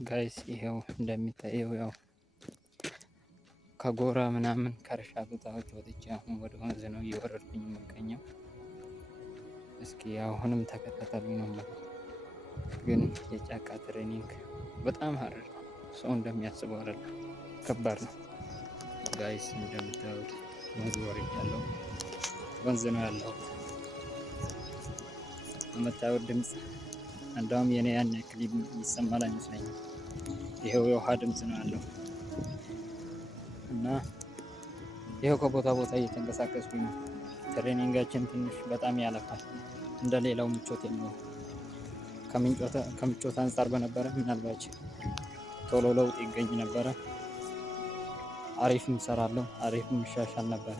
ጋይስ ይሄው እንደሚታየው ያው ከጎራ ምናምን ከእርሻ ቦታዎች ወጥቼ አሁን ወደ ወንዝ ነው እየወረድኩኝ የምገኘው። እስኪ አሁንም ተከታተሉኝ ነው የምለው። ግን የጫካ ትሬኒንግ በጣም ሀርድ ነው። ሰው እንደሚያስበው አይደለም፣ ከባድ ነው። ጋይስ እንደምታዩት ወንዝ ወርጃለሁ። ወንዝ ነው ያለሁት። የምታዩት ድምፅ እንደውም የኔ ያን ያክል ይሰማል አይመስለኝም። ይሄው የውሃ ድምፅ ነው ያለው እና ይሄው ከቦታ ቦታ እየተንቀሳቀስኩኝ ነው። ትሬኒንጋችን ትንሽ በጣም ያለፋል። እንደ ሌላው ምቾት የለውም። ከምቾት አንፃር በነበረ ምናልባት ቶሎ ለውጥ ይገኝ ነበረ። አሪፍም እሰራለሁ፣ አሪፍም ይሻሻል ነበረ።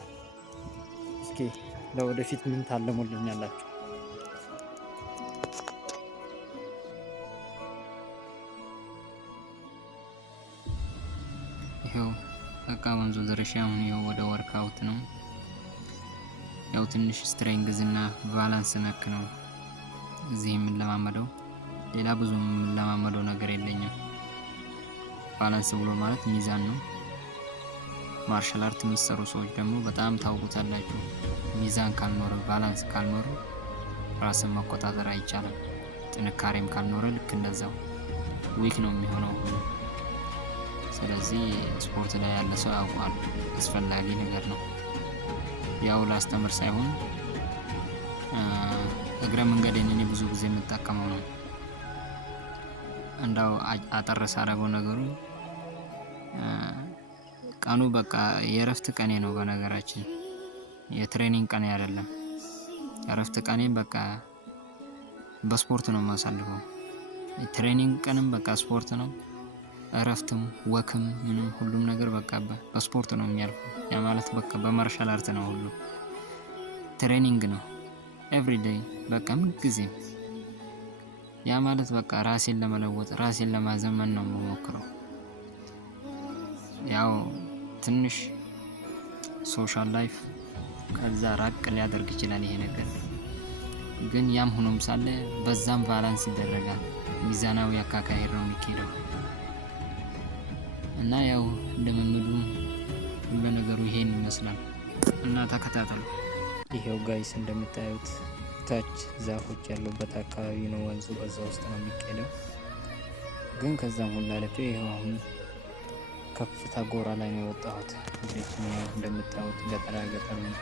እስኪ ለወደፊት ምን ታለሙልኛላችሁ? ይሄው በቃ ወንዙ ደርሼ አሁን ይሄው ወደ ወርክአውት ነው። ያው ትንሽ ስትሬንግዝ እና ባላንስ ነክ ነው እዚህ የምንለማመደው። ሌላ ብዙ የምንለማመደው ነገር የለኝም። ባላንስ ብሎ ማለት ሚዛን ነው። ማርሻል አርት የሚሰሩ ሰዎች ደግሞ በጣም ታውቁታላችሁ። ሚዛን ካልኖረ፣ ባላንስ ካልኖረ ራስን መቆጣጠር አይቻልም። ጥንካሬም ካልኖረ ልክ እንደዛው ዊክ ነው የሚሆነው። ስለዚህ ስፖርት ላይ ያለ ሰው ያውቃል፣ አስፈላጊ ነገር ነው። ያው ላስተምር ሳይሆን እግረ መንገዴን እኔ ብዙ ጊዜ የምጠቀመው ነው። እንዳው አጠር ሳደርገው ነገሩ ቀኑ በቃ የእረፍት ቀኔ ነው። በነገራችን የትሬኒንግ ቀኔ አይደለም። የእረፍት ቀኔን በቃ በስፖርት ነው የማሳልፈው። የትሬኒንግ ቀንም በቃ ስፖርት ነው። እረፍትም ወክም ምንም ሁሉም ነገር በቃ በስፖርት ነው የሚያልፈው። ያ ማለት በቃ በማርሻል አርት ነው ሁሉ ትሬኒንግ ነው ኤቭሪ ዴይ በቃ ምን ጊዜም። ያ ማለት በቃ ራሴን ለመለወጥ ራሴን ለማዘመን ነው የምሞክረው። ያው ትንሽ ሶሻል ላይፍ ከዛ ራቅ ሊያደርግ ይችላል ይሄ ነገር። ግን ያም ሆኖም ሳለ በዛም ባላንስ ይደረጋል። ሚዛናዊ አካካሄድ ነው የሚካሄደው እና ያው ልምምዱ ሁሉ ነገሩ ይሄን ይመስላል እና ተከታተሉ። ይሄው ጋይስ እንደምታዩት ታች ዛፎች ያሉበት አካባቢ ነው ወንዙ፣ በዛ ውስጥ ነው የሚካሄደው። ግን ከዛም ሁሉ አለፈ ይሄው አሁን ከፍታ ጎራ ላይ ነው የወጣሁት። እንግዲህ እንደምታዩት ገጠራ ገጠር ነው።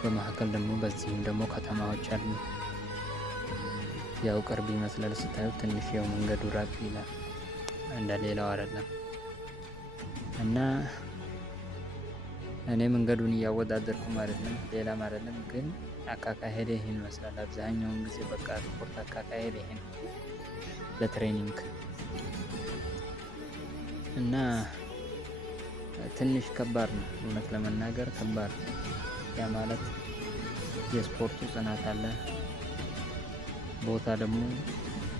በመካከል ደግሞ በዚህም ደግሞ ከተማዎች አሉ። ያው ቅርብ ይመስላል ስታዩት፣ ትንሽ ያው መንገዱ ራቅ ይላል እንደ ሌላው አይደለም። እና እኔ መንገዱን እያወዳደርኩ ማለት ነው፣ ሌላም አይደለም። ግን አካካሄደ ይሄን ይመስላል። አብዛኛውን ጊዜ በቃ ስፖርት አካካሄደ ይሄን ለትሬኒንግ እና ትንሽ ከባድ ነው፣ እውነት ለመናገር ከባድ ነው። ያ ማለት የስፖርቱ ጽናት አለ። ቦታ ደግሞ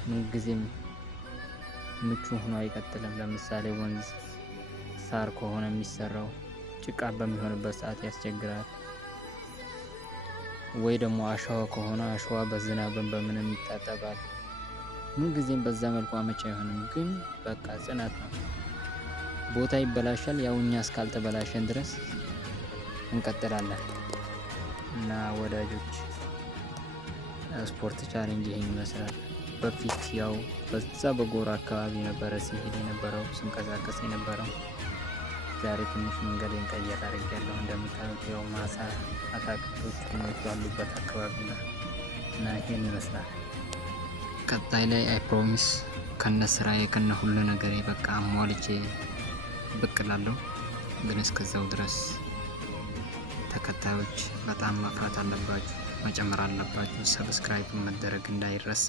ምንጊዜም ምቹ ሆኖ አይቀጥልም። ለምሳሌ ወንዝ ሳር ከሆነ የሚሰራው ጭቃ በሚሆንበት ሰዓት ያስቸግራል። ወይ ደግሞ አሸዋ ከሆነ አሸዋ በዝናብም በምንም ይታጠባል። ምንጊዜም በዛ መልኩ አመቺ አይሆንም። ግን በቃ ጽናት ነው። ቦታ ይበላሻል፣ ያው እኛ እስካልተበላሸን ድረስ እንቀጥላለን። እና ወዳጆች ስፖርት ቻሌንጅ ይሄን ይመስላል። በፊት ያው በዛ በጎራ አካባቢ ነበረ ሲሄድ የነበረው ስንቀሳቀስ የነበረው። ዛሬ ትንሽ መንገዴን ቀየር አድርጌያለሁ። እንደምታዩት ያው ማሳ አታክልቶች ሊኖቹ ያሉበት አካባቢ ነው እና ይሄን ይመስላል። ቀጣይ ላይ አይ ፕሮሚስ ከነ ስራዬ ከነ ሁሉ ነገሬ በቃ ሟልቼ ብቅ እላለሁ። ግን እስከዛው ድረስ ተከታዮች በጣም ማፍራት አለባችሁ፣ መጨመር አለባችሁ። ሰብስክራይብ መደረግ እንዳይረሳ።